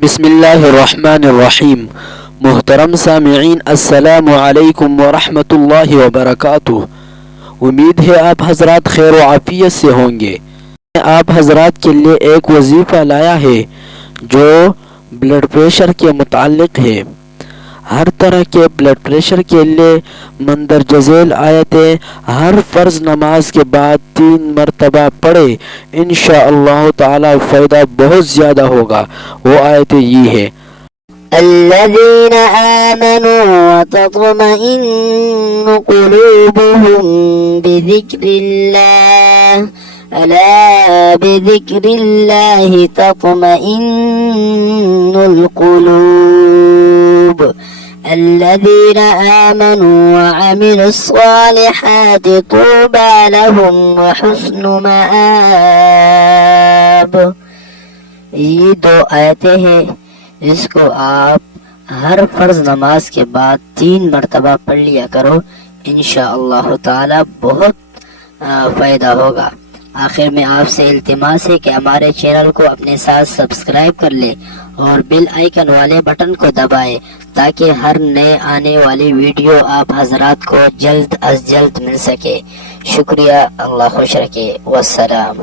بسم اللہ الرحمن الرحیم۔ محترم سامعین، السلام علیکم ورحمۃ اللہ وبرکاتہ۔ امید ہے آپ حضرات خیر و عافیت سے ہوں گے۔ میں آپ حضرات کے لیے ایک وظیفہ لایا ہے جو بلڈ پریشر کے متعلق ہے۔ ہر طرح کے بلڈ پریشر کے لیے مندرجہ ذیل آیتیں ہر فرض نماز کے بعد 3 مرتبہ پڑھے، انشاءاللہ تعالی فائدہ بہت زیادہ ہوگا۔ وہ آیتیں یہ ہے: الذين آمنوا وتطمئن قلوبهم بذكر الله ألا بذكر الله تطمئن القلوب الذين آمنوا وعملوا الصالحات طوبى لهم وحسن مآب۔ یہ 2 آیتیں ہیں جس کو آپ ہر فرض نماز کے بعد 3 مرتبہ پڑھ لیا کرو، انشاءاللہ تعالی بہت فائدہ ہوگا۔ آخر میں آپ سے التماس ہے کہ ہمارے چینل کو اپنے ساتھ سبسکرائب کر لے اور بیل آئیکن والے بٹن کو دبائے تاکہ ہر نئے آنے والی ویڈیو آپ حضرات کو جلد از جلد مل سکے۔ شکریہ، اللہ خوش رکھے، والسلام۔